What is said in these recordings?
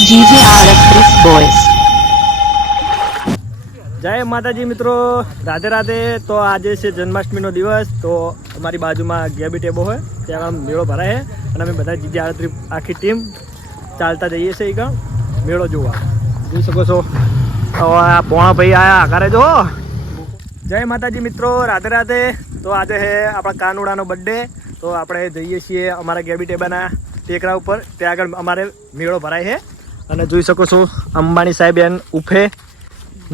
GJRF Chris boys જય માતાજી મિત્રો. રાધે રાધે તો આજે છે જન્માષ્ટમીનો દિવસ, તો અમારી બાજુમાં ગેબી ટેબો હોય, ત્યાં આમ મેળો ભરાય છે. અને અમે બધા જીજે આરતી આખી ટીમ ચાલતા જઈએ છીએ એક મેળો જોવા. જોઈ શકો છો. તો આ પોણા ભાઈ આયા આકારે જો. જય માતાજી મિત્રો, રાધે રાધે. તો આજે છે આપણા કાનુડાનો બર્થડે તો આપણે જઈએ છીએ અમારા ગેબી ટેબાના ટેકરા ઉપર. ત્યાં આગળ અમારે મેળો ભરાય છે. અને જોઈ શકો છો અંબાણી સાહેબ એન ઉફે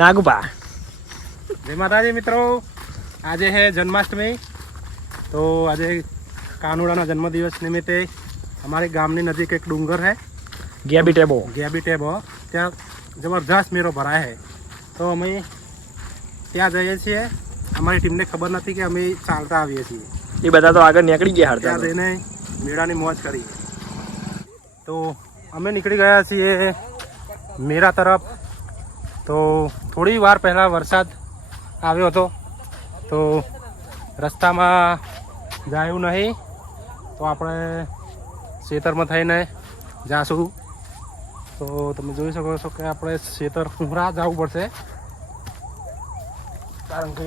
નાગપા જય માતાજી મિત્રો. આજે હે જન્માષ્ટમી. તો આજે કાનુડાના જન્મદિવસ નિમિત્તે અમારી ગામની નજીક એક ડુંગર છે. ગેબી ટેબો. ગેબી ટેબો. ત્યાં જબરજસ્ત મેળો ભરાય છે. તો અમે ત્યાં જઈએ છીએ. અમારી ટીમને ખબર નથી કે અમે ચાલતા આવીએ છીએ. એ બધા તો આગળ નીકળી ગયા ત્યાં જઈને મેળાની મોજ કરી તો અમે નીકળી ગયા છીએ મેરા તરફ. તો થોડી વાર પહેલાં વરસાદ આવ્યો હતો. તો રસ્તામાં જાયું નહીં. તો આપણે ખેતરમાં થઈને જાશું. તો તમે જોઈ શકો છો કે આપણે ખેતર ઉમરા જવું પડશે. કારણ કે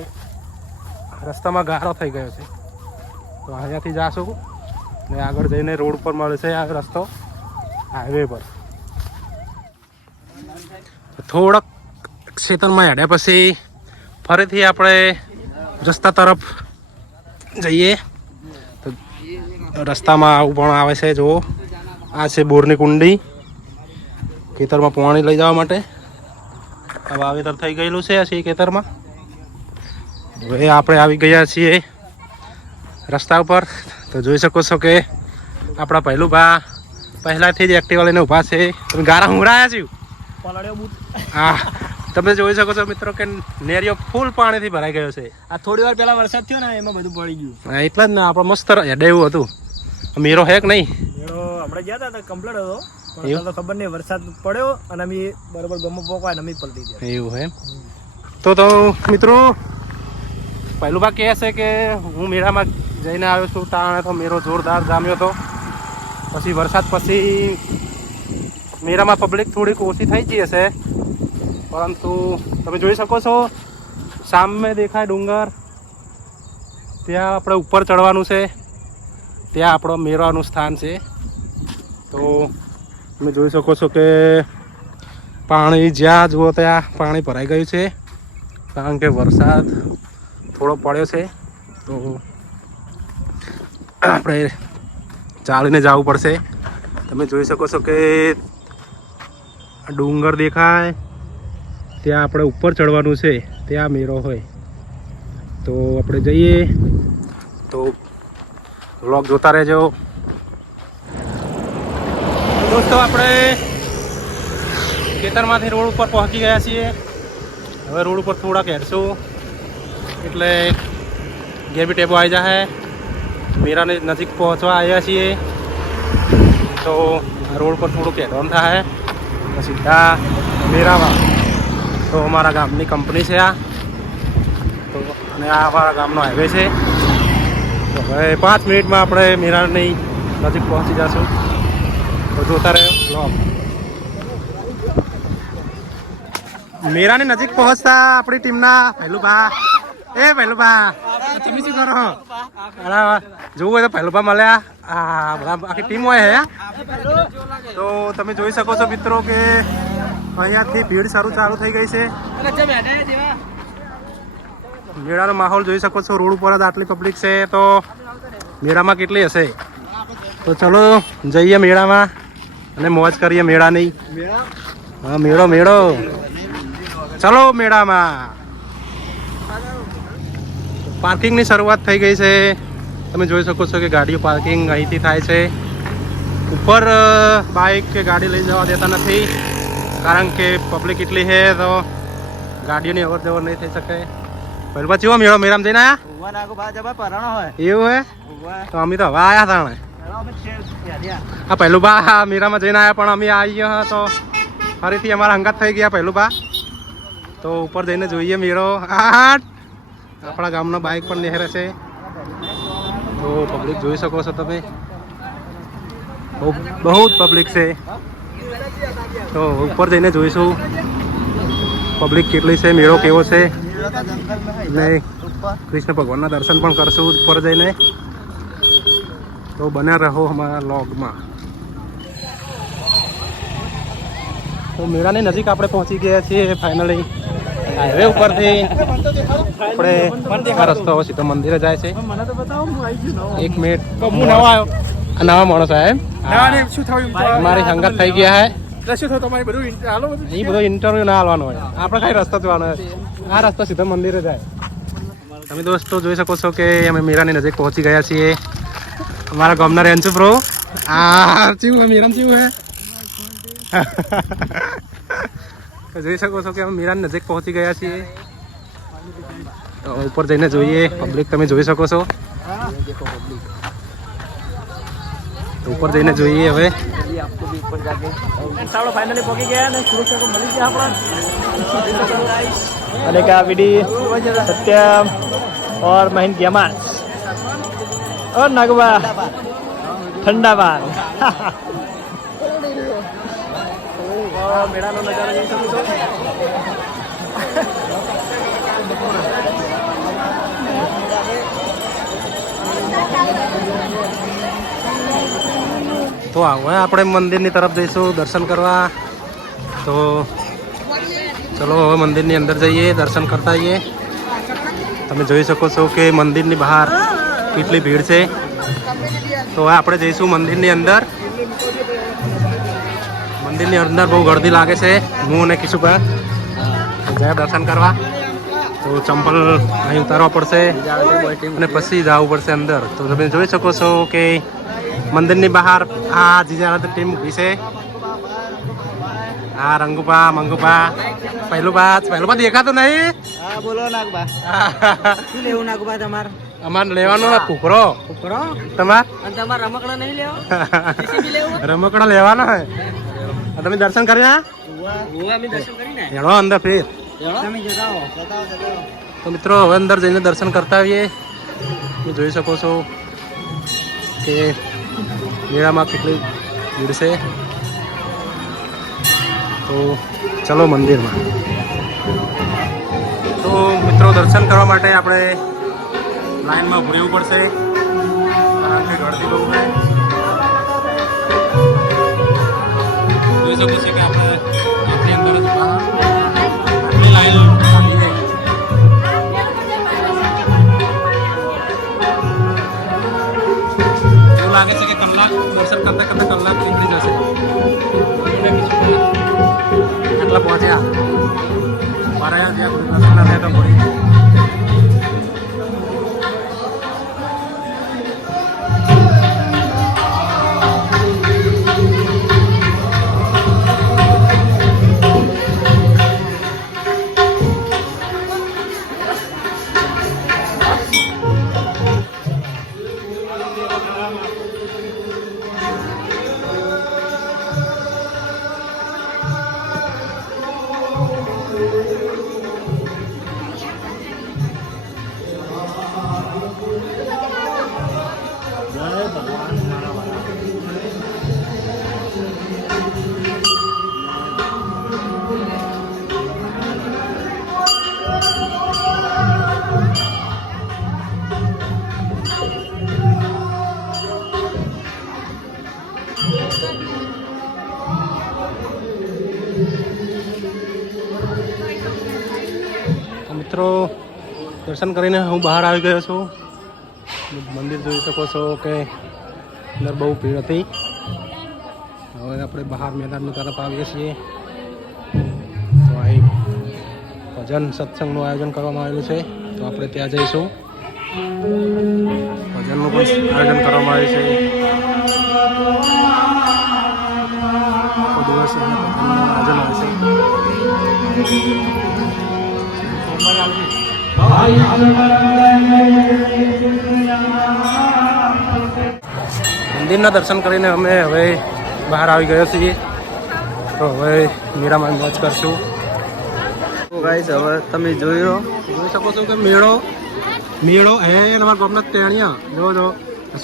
રસ્તામાં ગારો થઈ ગયો છે. તો અહીંયાથી જાશું ને આગળ જઈને રોડ પર મળશે આ રસ્તો. હાઈવે પર થોડોક ક્ષેત્રમાં હેડ્યા પછી ફરીથી આપણે રસ્તા તરફ જઈએ. તો રસ્તામાં આવું પણ આવે છે, જુઓ. આ છે બોરની કુંડી. ખેતરમાં પાણી લઈ જવા માટે. વાવેતર થઈ ગયેલું છે આ ખેતરમાં. હવે આપણે આવી ગયા છીએ રસ્તા ઉપર. તો જોઈ શકો છો કે આપણા પહેલું ભા પહેલાથી જ એક્ટિવા લઈને ઊભા છે. તમે ગારા હુંરાયા છું? હા. તમે જોઈ શકો છો મિત્રો કે નેરિયો ફૂલ પાણીથી ભરાઈ ગયો છે. આ થોડી વાર પહેલા વરસાદ થયો ને એમાં બધું પડી ગયું. હા, એટલા જ ને આપણે મસ્ત હેડે એવું હતું. મેરો હેક નહીં? મેળો આપણે ગયા હતા કમ્પ્લીટ હતો. પણ તો ખબર નહીં વરસાદ પડ્યો અને અમે બરોબર ગમો પોકવા અને અમે પલટી ગયા. એવું હે તો તો મિત્રો પહેલું ભાગ કહે છે કે હું મેળામાં જઈને આવ્યો છું. તાણે તો મેરો જોરદાર જામ્યો હતો. પછી વરસાદ પછી મેળામાં પબ્લિક થોડીક ઓછી થઈ ગઈ હશે. પરંતુ તમે જોઈ શકો છો, સામે દેખાય ડુંગર, ત્યાં આપણે ઉપર ચડવાનું છે, ત્યાં આપણો મેરવાનું સ્થાન છે. તો તમે જોઈ શકો છો કે પાણી જ્યાં જુઓ ત્યાં પાણી ભરાઈ ગયું છે, કારણ કે વરસાદ થોડો પડ્યો છે. તો આપણે ચાલીને જવું પડશે. તમે જોઈ શકો છો કે ડુંગર દેખાય. ત્યાં આપણે ઉપર ચડવાનું છે, ત્યાં મેરો હોય. તો આપણે જઈએ. તો વ્લોગ જોતા રહેજો. દોસ્તો, આપણે ખેતરમાંથી રોડ ઉપર પહોંચી ગયા છીએ. હવે રોડ ઉપર થોડાક હેરશું એટલે ગેબી ટેબો આવી જશે મેરાની નજીક પહોંચવા આવ્યા છીએ. તો રોડ પર થોડુંક એડવાન થાય. સીધા મેરામાં. તો અમારા ગામની કંપની છે આ. તો અને આ અમારા ગામનો હાઈવે છે. તો હવે પાંચ મિનિટમાં આપણે મેરાની નજીક પહોંચી જશું. તો જોતા રહ્યો બ્લોગ મેરાની નજીક પહોંચતા આપણી ટીમના પહેલું ભા એ પહેલું ભા શું કરો? અરે જોવું હોય તો પહેલું ભા મળ્યા આ બધા આખી ટીમ હોય હે. તો તમે જોઈ શકો છો મિત્રો કે અહીંયાથી ભીડ સારું ચાલુ થઈ ગઈ છે. મેળાનો માહોલ જોઈ શકો છો. રોડ ઉપર જ આટલી પબ્લિક છે. તો મેળામાં કેટલી હશે? તો ચલો, જઈએ મેળામાં અને મોજ કરીએ મેળાની. હા, મેળો મેળો. ચલો મેળામાં. પાર્કિંગની શરૂઆત થઈ ગઈ છે. તમે જોઈ શકો છો કે ગાડીઓ પાર્કિંગ અહીંથી થાય છે. ઉપર બાઇક કે ગાડી લઈ જવા દેતા નથી કારણ કે પબ્લિક એટલી છે તો ગાડીઓની અવર જવર નહીં થઈ શકે. પહેલા ચેવો મેળો મેરામ જઈને આયા? એવું હે? તો અમે તો હવે આયા તાણે. હા પહેલું બા મીરામાં જઈને આવ્યા પણ અમે આવી ગયા તો ફરીથી અમારા હંગાત થઈ ગયા પહેલું બા. તો ઉપર જઈને જોઈએ મેળો. આટ આપણા ગામનો બાઇક પણ નહેરે છે. તો પબ્લિક જોઈ શકો છો તમે. બહુ જ પબ્લિક છે. તો ઉપર જઈને જોઈશું. પબ્લિક કેટલી છે, મેળો કેવો છે? ને કૃષ્ણ ભગવાનના દર્શન પણ કરશું ઉપર જઈને. તો બન્યા રહો અમારા લોગમાં તો મેળાની નજીક આપણે પહોંચી ગયા છીએ ફાઇનલી હાઈવે ઉપરથી આપણે આ રસ્તો સીધો મંદિરે જાય છે. એક મિનિટ. હું નવા આવ્યો. આ નવા માણસ થયું? મારી સંગત થઈ ગયા હે. એ બધો ઇન્ટરવ્યુ ના હાલવાનો હોય. આપણે કઈ રસ્તો જોવાનો આ રસ્તો સીધો મંદિરે જાય. તમે દોસ્તો જોઈ શકો છો કે અમે મીરાની નજીક પહોંચી ગયા છીએ. અમારા ગામના રેન્ચુ પ્રો આ ચીવું મીરાન ચીવું હે? તો જોઈ શકો છો કે અમે મીરાની નજીક પહોંચી ગયા છીએ તો ઉપર જઈને જોઈએ પબ્લિક તમે જોઈ શકો છો તો ઉપર જઈને જોઈએ હવે આપણે ફાઇનલી પહોંચી ગયા ને સુરક્ષા મળી ગયા આપણા અને કે આ વિડી સત્યમ और મહિન ગેમાસ और नगवा ठंडा बार મેળાનો નજારો જોઈ શકું છું. તો હવે આપણે મંદિરની તરફ જઈશું દર્શન કરવા. તો ચલો હવે મંદિરની અંદર જઈએ, દર્શન કરતા આવીએ. તમે જોઈ શકો છો કે મંદિરની બહાર કેટલી ભીડ છે. તો હવે આપણે જઈશું મંદિરની અંદર. મંદિરની અંદર બહુ ગળદી લાગે છે. હું અને કિશુભાઈ જયા દર્શન કરવા. તો ચંપલ અહીં ઉતારવા પડશે અને પછી જવું પડશે અંદર. તો તમે જોઈ શકો છો કે મંદિરની બહાર આ જીજા ટીમ ઊભી છે. આ રંગુપા મંગુપા પહેલું બાદ પહેલું બાદ દેખાતું નહીં. હા બોલો નાગબા શું લેવું નાગબા તમારે? અમારે લેવાનો કુકરો. કુકરો? તમાર? અને તમારે રમકડા નહીં લેવો? રમકડો લેવાનો હે તમે દર્શન કર્યા? હું અમે દર્શન કરીને એનો અંદર ફેર. તમે જતા હો તો મિત્રો હવે અંદર જઈને દર્શન કરતા આવીએ. તમે જોઈ શકો છો કે મેળામાં કેટલી ભીડ છે. તો ચલો મંદિરમાં. તો મિત્રો દર્શન કરવા માટે આપણે લાઈનમાં ભૂલવું પડશે. કારણ કે ગળતી બહુ જોઈ શકો છો કે આપણે આપણી અંદર જ બહાર આટલી લાઈન લાગી છે. એવું લાગે છે કે કલાક દર્શન કરતા કરતા કલાક નીકળી જશે આટલા પહોંચ્યા મારા જ્યાં કોઈ દર્શન ના થયા તો પડી દર્શન કરીને હું બહાર આવી ગયો છું. મંદિર જોઈ શકો છો કે અંદર બહુ ભીડ હતી. હવે આપણે બહાર મેદાનની તરફ આવીએ છીએ. તો અહીં ભજન સત્સંગનું આયોજન કરવામાં આવેલું છે. તો આપણે ત્યાં જઈશું. ભજનનું પણ આયોજન કરવામાં આવ્યું છે. દિવસ આયોજન હોય છે. મંદિરના દર્શન કરીને અમે હવે બહાર આવી ગયા છીએ. તો હવે મીરામાં મોજ કરશું. ગાઈસ હવે તમે જોઈ લો. જોઈ શકો છો કે મેળો મેળો હે અમારા ગામના તેણિયા જો જો.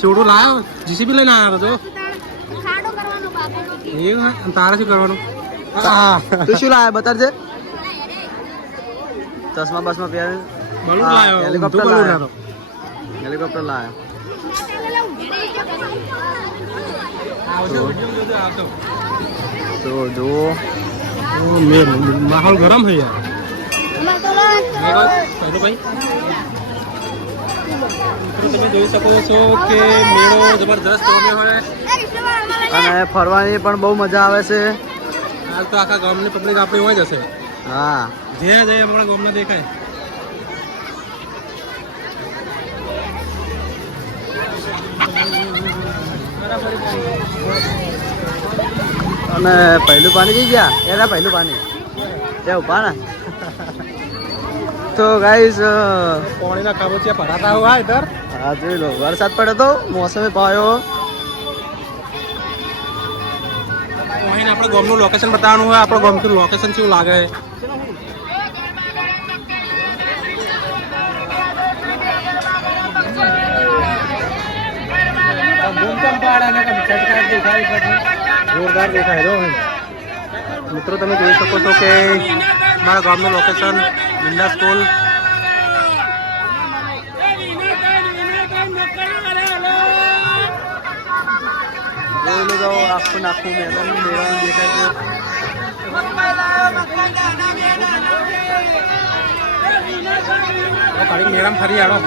શિવડું લાવ્યો જીસીબી લઈને આવ્યો બાપુ એવું તારે શું કરવાનું? હા. તું શું લાવ્યા બતાડજે. ચશ્મા બસમાં પહેર. બલૂન હા, લાયો હેલિકોપ્ટર લાયો. હેલિકોપ્ટર લાયા. તો જો. માહોલ ગરમ છે યાર. ભાઈ તમે જોઈ શકો છો કે મેળો જબરદસ્ત જોવા હોય. અને ફરવાની પણ બહુ મજા આવે છે. હાલ તો આખા ગામની પબ્લિક આપણી હોય જશે હા. જે જે આપણા ગામના દેખાય. અને પહેલું પાણી જઈ ગયા? એના પહેલું પાણી. ત્યાં ઊભા ને તો ગાઈસ પાણીના કાબોચિયા ભરાતા હોય ઇધર હા જોઈ લો વરસાદ પડે તો મોસમે પાયો. અહીં આપણે ગોમનું લોકેશન બતાવવાનું હોય આપણું ગામનું લોકેશન કેવું લાગે? જોરદાર દેખાય રહ્યો મિત્રો, તમે જોઈ શકો છો કે મારા ગામનું લોકેશન બિંદા સ્કૂલ આખું નાખું મેદાન મેળાનું દેખાય છે. ખાલી મેળામાં ફરી આડો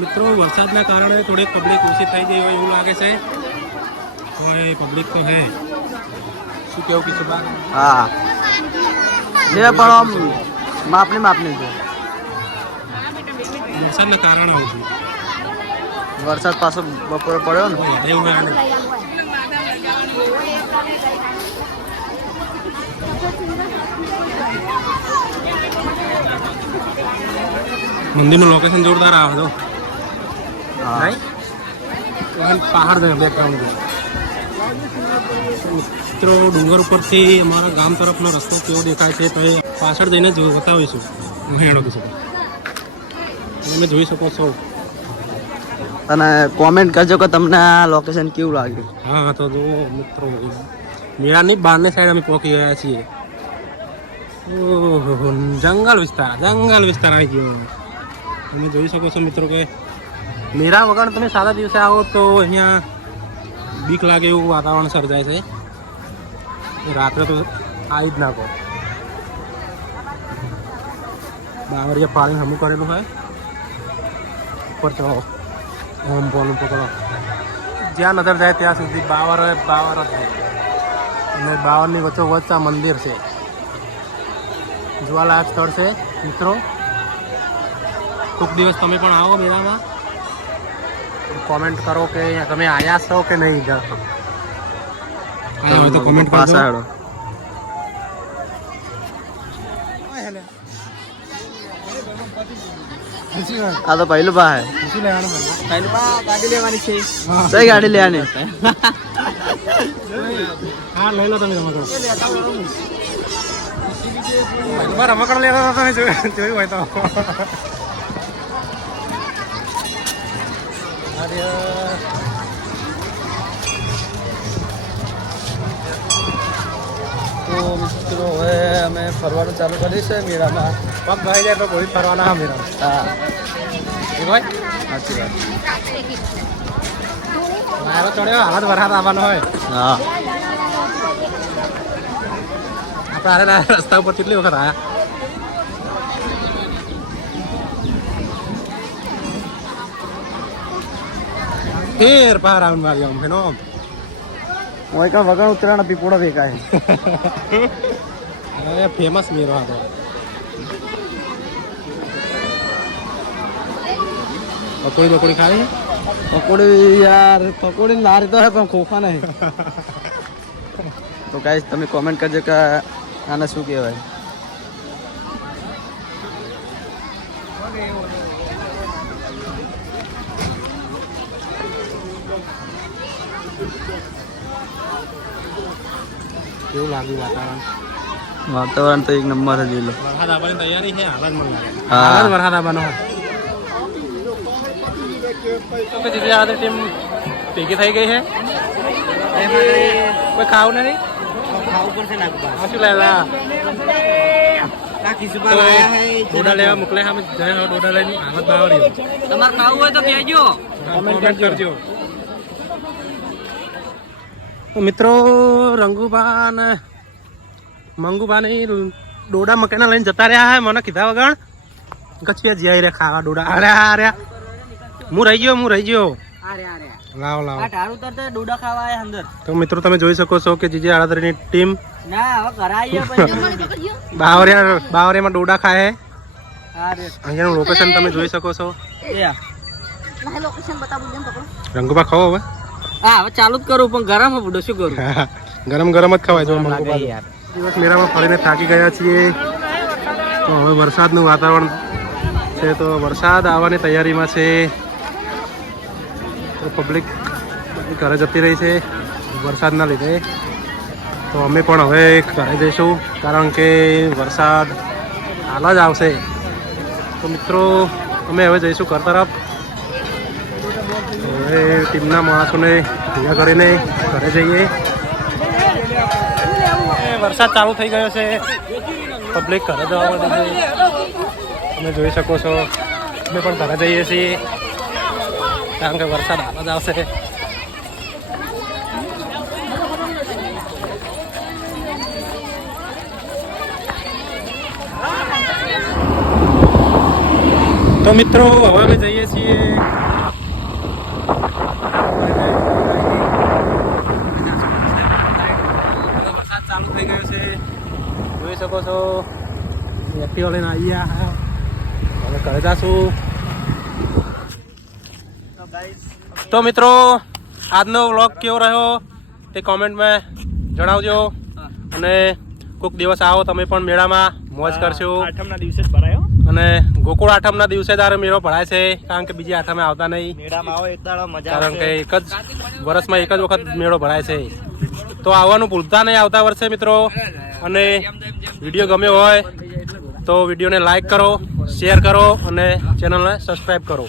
મિત્રો વરસાદના કારણે થોડીક પબ્લિક ઓછી થઈ ગઈ હોય એવું લાગે છે. હવે પબ્લિક તો હે. શું કેવું બા? હા. જે પણ આમ માપની માપની છે. વરસાદના કારણે હોય છે. વરસાદ પાછો બપોરે પડ્યો ને. એવું આને. મંદિરનું લોકેશન જોરદાર આવે તો. નહીં પહાડ બેકગ્રાઉન્ડ મિત્રો ડુંગર ઉપરથી અમારા ગામ તરફનો રસ્તો કેવો દેખાય છે તો એ પાછળ જઈને જ બતાવીશું. કીશું તમે જોઈ શકો છો. અને કોમેન્ટ કરજો કે તમને આ લોકેશન કેવું લાગ્યું. હા તો જો મિત્રો મેળાની બહારની સાઈડ અમે પહોંચી ગયા છીએ. ઓહો જંગલ વિસ્તાર જંગલ વિસ્તાર આવી ગયો. તમે જોઈ શકો છો મિત્રો કે મેળા વગર તમે સાદા દિવસે આવો તો અહીંયા બીક લાગે એવું વાતાવરણ સર્જાય છે. રાત્રે તો આવી જ નાખો બાવરિયા પાણી હમું કરેલું હોય. ઉપર ચડો. ઓમ બોલું પકડો. જ્યાં નજર જાય ત્યાં સુધી બાવર બાવર જ અને બાવરની વચ્ચોવચ્ચ આ મંદિર છે. જોવાલાયક સ્થળ છે. મિત્રો કોઈક દિવસ તમે પણ આવો મેળામાં કોમેન્ટ કરો કે અહીંયા તમે આયા છો કે નહીં આયા હોય તો કોમેન્ટ પાસે પાછળ આ તો પહેલું હે. ગાડી લેવાની? છે કઈ ગાડી લેવાની હા લઈ લો તમે તમારો પહેલી રમકડા લેતા તમે જોયું હોય તો. અરે તો મિત્રો હવે અમે ફરવાનું ચાલુ કરી છે મેળામાં. પગ ભાઈ જાય તો કોઈ ફરવાના હા મેળા. હા. એ ભાઈ? સાચી વાત. મારો ચડ્યો હાલત વરસાદ આવવાનો હોય. હા. આપણે રસ્તા ઉપર કેટલી વખત આયા? ફેર બહાર આવીને મારી આમ ફેનો હું એક વગર ઉતરાના પીપોડા ભેગા છે અરે ફેમસ મેરો હતો પકોડી પકોડી ખાવી પકોડી યાર પકોડી લારી તો હે પણ ખોખા નહીં તો ગાઈસ તમે કોમેન્ટ કરજો કે આને શું કહેવાય કેવું લાગ્યું વાતાવરણ? વાતાવરણ તો એક નંબર જ એલો. વરસાદ આવવાની તૈયારી છે? હાલ જ મને હા. હાલ વરસાદ આવવાનો તો કે આ ટીમ ભેગી થઈ ગઈ છે? કોઈ ખાવું નહીં આ શું લેલા ડોડા લેવા મોકલે અમે જય ડોડા લઈને. તમારે ખાવું હોય તો કહેજો. કોમેન્ટ કરજો. તો મિત્રો રંગુબા ને મંગુબા ને ડોડા મકાના લઈને જતા રહ્યા હે મને કીધા વગર. કચ્છે જઈ રે ખાવા ડોડા. અરે અરે. હું રહી ગયો હું રહી ગયો. લાવો લાવો. આ ટાળું તરત ડોડા ખાવા આયા અંદર. તો મિત્રો તમે જોઈ શકો છો કે જીજે આળાદરીની ટીમ ના હવે બાવરિયા બાવરિયામાં ડોડા ખાય અહીંયાનું લોકેશન તમે જોઈ શકો છો. એ રંગુબા ખાઓ હવે. હા હવે ચાલુ જ કરું પણ ગરમ બુડો શું કરું? ગરમ ગરમ જ ખવાય જો મંગુબા દિવસ મેળામાં ફરીને થાકી ગયા છીએ. તો હવે વરસાદનું વાતાવરણ છે તો વરસાદ આવવાની તૈયારીમાં છે. તો પબ્લિક ઘરે જતી રહી છે વરસાદના લીધે. તો અમે પણ હવે ઘરે જઈશું કારણ કે વરસાદ હાલ જ આવશે. તો મિત્રો અમે હવે જઈશું ઘર તરફ. હવે ટીમના માણસોને ભેગા કરીને ઘરે જઈએ. વરસાદ ચાલુ થઈ ગયો છે. પબ્લિક ઘરે જવા માટે છે. તમે જોઈ શકો છો. અમે પણ ઘરે જઈએ છીએ. કારણ કે વરસાદ હાલ જ આવશે. તો મિત્રો, હવે અમે જઈએ છીએ વરસાદ ચાલુ થઈ ગયો છે. જોઈ શકો છો. એક્ટિવા લઈને આવી ગયા હવે ઘરે જાશું. તો મિત્રો આજનો વ્લોગ કેવો રહ્યો તે કોમેન્ટમાં જણાવજો. અને કોઈક દિવસ આવો તમે પણ મેળામાં મોજ કરશો. આઠમના દિવસે જ ભરાયો અને ગોકુળ આઠમના દિવસે તારે મેળો ભરાય છે કારણ કે બીજી આઠમે આવતા નહીં. કારણ કે એક જ વર્ષમાં એક જ વખત મેળો ભરાય છે. તો આવવાનું ભૂલતા નહીં આવતા વર્ષે મિત્રો. અને વીડિયો ગમ્યો હોય તો વિડીયોને લાઈક કરો શેર કરો અને ચેનલને સબસ્ક્રાઈબ કરો.